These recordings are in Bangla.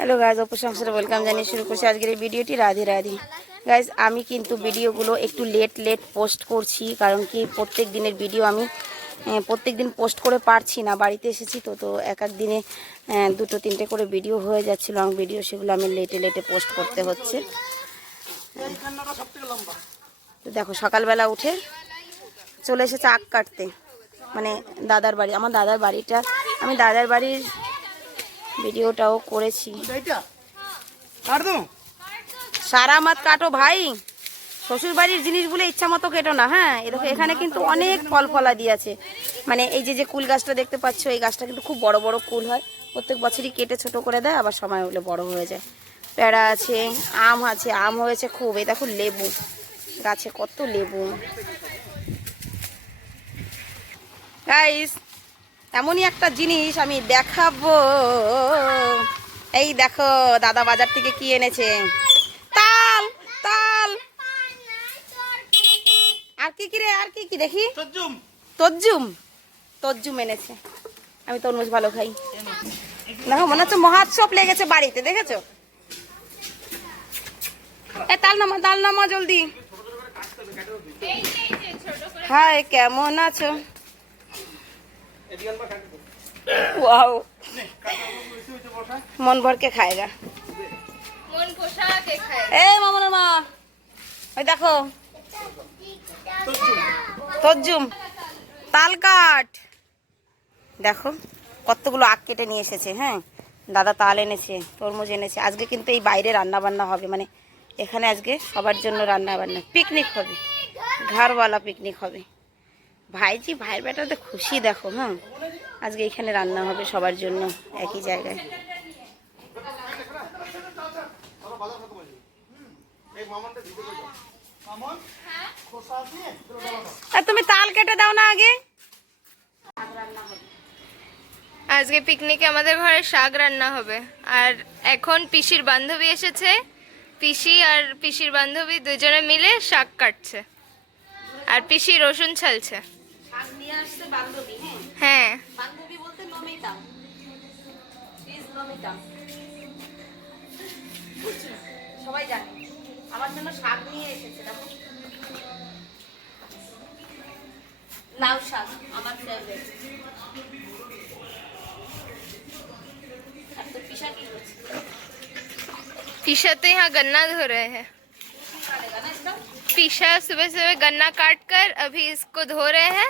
হ্যালো গাইজ অপু সংসারে ওয়েলকাম জানিয়ে শুরু করছি আজকের এই ভিডিওটি। রাধে রাধে। গাইজ আমি কিন্তু ভিডিওগুলো একটু লেট লেট পোস্ট করছি, কারণ কি প্রত্যেক দিনের ভিডিও আমি প্রত্যেক দিন পোস্ট করে পারছি না। বাড়িতে এসেছি তো তো এক এক দিনে দুটো, তিনটে করে ভিডিও হয়ে যাচ্ছিল লং ভিডিও সেগুলো আমি লেটে লেটে পোস্ট করতে হচ্ছে। তো দেখো, সকালবেলা উঠে চলে এসেছে আখ কাটতে। মানে দাদার বাড়ি, আমার দাদার বাড়িটা, আমি দাদার বাড়ির ভিডিওটাও করেছি। সারা মাত কাটো ভাই। শ্বশুর বাড়ির জিনিসগুলো ইচ্ছা মতো কেটো না হ্যাঁ? এ দেখো এখানে কিন্তু অনেক ফল ফলাদি আছে। মানে এই যে যে কুল গাছটা দেখতে পাচ্ছ এই গাছটা কিন্তু খুব বড় বড় কুল হয়। প্রত্যেক বছরই কেটে ছোট করে দেয় আবার সময় হলে বড় হয়ে যায়। প্যাড়া আছে আম আছে আম হয়েছে খুব। এই দেখো লেবু। গাছে কত লেবু। গাইস এমনই একটা জিনিস আমি দেখাবো। এই দেখো দাদা বাজার থেকে কি এনেছে? তাল তাল। আর কি কি রে আর কি কি দেখি? তজ্জুম। তজ্জুম। এনেছে। আমি তরমুজ ভালো খাই। দেখো মনে হচ্ছে মহোৎসব লেগেছে বাড়িতে দেখেছ? এ তাল নামা তাল নামা জলদি। হাই কেমন আছো এদিকে আনবা কাট দো ওয়াও। মন ভরকে খায়গা মন পোষা খায়। এ মামনের মা। ওই দেখো। তজ্জুম। তাল কাঠ দেখো কতগুলো আখ কেটে নিয়ে এসেছে হ্যাঁ? দাদা তাল এনেছে তরমুজ এনেছে। আজকে কিন্তু এই বাইরে রান্না বান্না হবে মানে এখানে আজকে সবার জন্য রান্না বান্না পিকনিক হবে। ঘরওয়ালা পিকনিক হবে। ভাইজি, ভাইয়ের বেটাতে খুশি, দেখো হ্যাঁ আজকে এখানে রান্না হবে সবার জন্য, একই জায়গায়। আর তুমি তাল কেটে দাও না আগে। আজকে পিকনিকে আমাদের ঘরে শাক রান্না হবে। আর এখন পিসির বান্ধবী এসেছে। পিসি আর পিসির বান্ধবী দুজনে মিলে শাক কাটছে। আর পিসি রসুন ছালছে। আসছে বান্ধবী হ্যাঁ হ্যাঁ বান্ধবী বলতে নমিতা প্লিজ নমিতা বুঝছো? সবাই জানে আমার জন্য শাক নিয়ে এসেছে দেখো লাউ শাক আমার ফেভারিট আর তো পিসা কি করছে पिशा तो यहाँ गन्ना धो रहे हैं কাটেগা না इसका पिशा सुबह सुबह गन्ना काट कर अभी इसको धो रहे हैं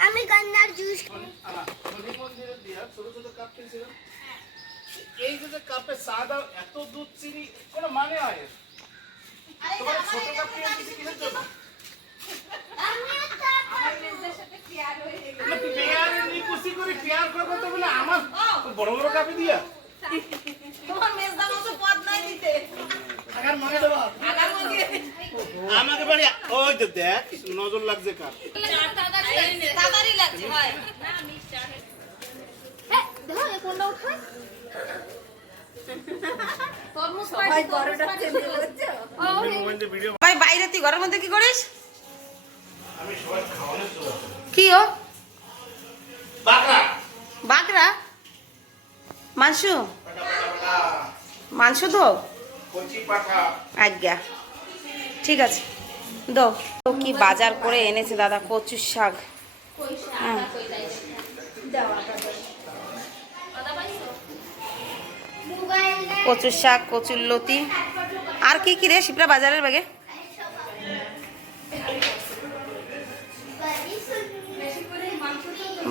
আমি গন্নার জুস ছোট ছোট কাপ এই যে যে কাপে চা দাও এত দুধ চিনি কোনো মানে হয়? তোমার ছোট কাপ কিসের জন্য? না, করে পেয়ার করব? তো বলে আমার বড় বড় কাপে দিয়া? তোমার মতো পদ নাই দিতে আগার মনে দেবা আগার মধ্যে আমাকে বাড়ি ওই তো দেখ নজর লাগছে হয়। ভাই বাইরে তুই ঘরের মধ্যে কি করিস? আমি সবাই খাওয়ানোর জন্য কি ও? বাকরা বাগরা? মাংস মাংস তো? আজ্ঞা। ঠিক আছে। দো তো কি বাজার করে এনেছে দাদা? কচুর শাক। হ্যাঁ। কচুর শাক, কচুর লতি। আর কি কি রে শিপ্রা বাজারের ব্যাগে?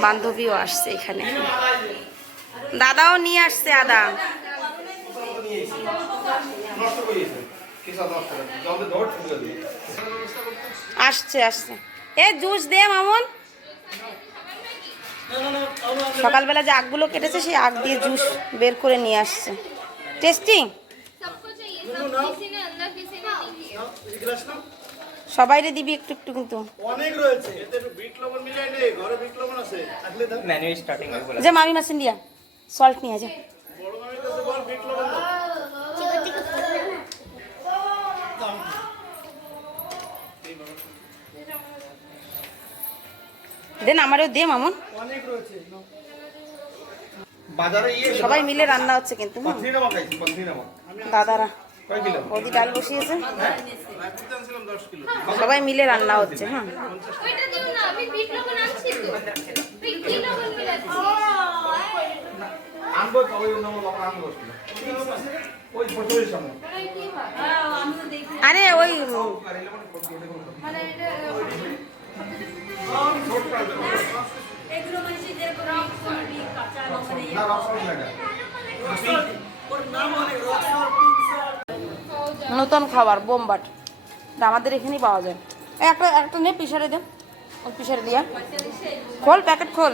বান্ধবীও আসছে এখানে। দাদাও নিয়ে আসছে আদা। আসছে আসছে। এ জুস দে মামন। সকালবেলা যে আগগুলো কেটেছে সেই আগ দিয়ে জুস বের করে নিয়ে আসছে। টেস্টি? সবাইরে দিবি একটু একটু কিন্তু। অনেক রয়েছে। এতে একটু বিট লবণ মিলাই নে ঘরে বিট লবণ আছে স্টার্টিং মামি মাসিন দিয়া সল্ট নিয়ে যা। বড় কাছে বল বিট লবণ দেন আমারও দে মামুন। সবাই মিলে রান্না হচ্ছে কিন্তু নামা দাদারা। ওদি ডাল বসিয়েছে। কিলো সবাই মিলে রান্না হচ্ছে হ্যাঁ। আরে ওই নতুন খাবার, বোমবাট। আমাদের এখানেই পাওয়া যায়। একটা একটা নে, পিসারে দে। পিসারে দিয়া। খোল, প্যাকেট খোল।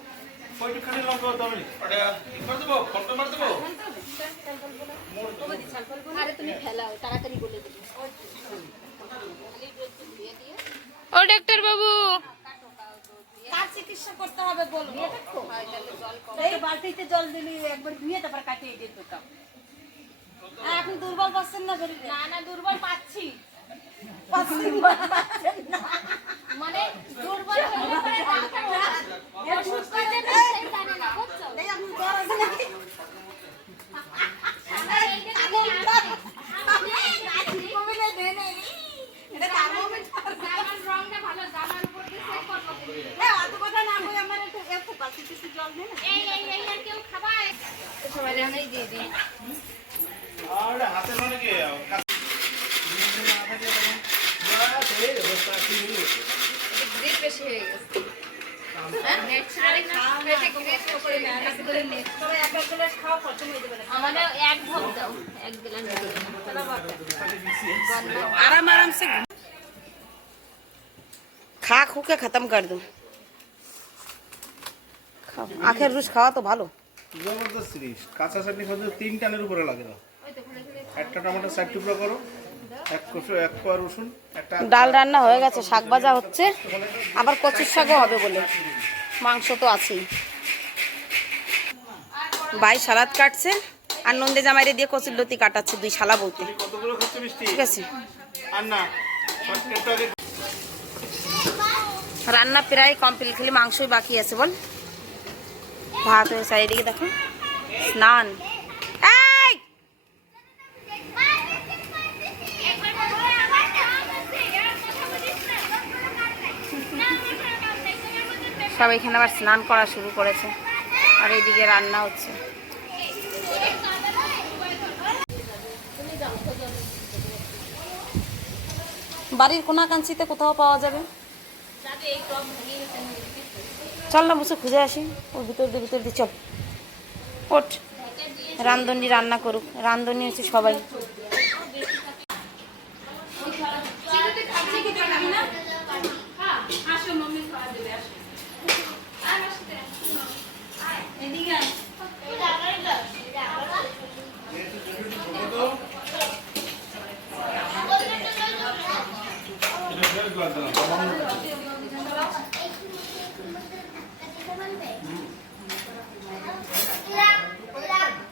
ও ডাক্তার বাবু। কার চিকিৎসা করতে হবে বলব এই বালতিতে জল দিলি একবার ধুয়ে তারপর কাটিয়ে দিয়ে দিতাম এখন দুর্বল পাচ্ছেন না শরীরে? না না দুর্বল পাচ্ছি। মানে দুর্বল खा खू के खत्म कर दो খাও। আখের রুস খাওয়া তো ভালো। জবরদস্ত জিনিস। কাঁচা চাটনি খাওয়া তিন টানের উপরে লাগে না। একটা টমেটো সাইড টুকরো করো এক কষু এক কোয়া রসুন একটা ডাল রান্না হয়ে গেছে শাক ভাজা হচ্ছে। আবার কচুর শাকও হবে বলে। মাংস তো আছেই। ভাই সালাদ কাটছে আর নন্দে জামাইরে দিয়ে কচুর লতি কাটাচ্ছে দুই শালা বলতে কতগুলো খাচ্ছে মিষ্টি? ঠিক আছে। রান্না প্রায় কমপ্লিট খালি মাংসই বাকি আছে বল। ভাত হয়ে চারিদিকে দেখো। স্নান। সব এখানে আবার স্নান করা শুরু করেছে। আর এইদিকে রান্না হচ্ছে। বাড়ির কোনাকাঞ্চিতে কোথাও পাওয়া যাবে? চল না বসে খুঁজে আসি। ওর ভিতর দিয়ে ভিতর দিয়ে, চল। ওঠ। রান্ধনি রান্না করুক। রান্ধনি হচ্ছে সবাই। Thank you. Ilang, ilang.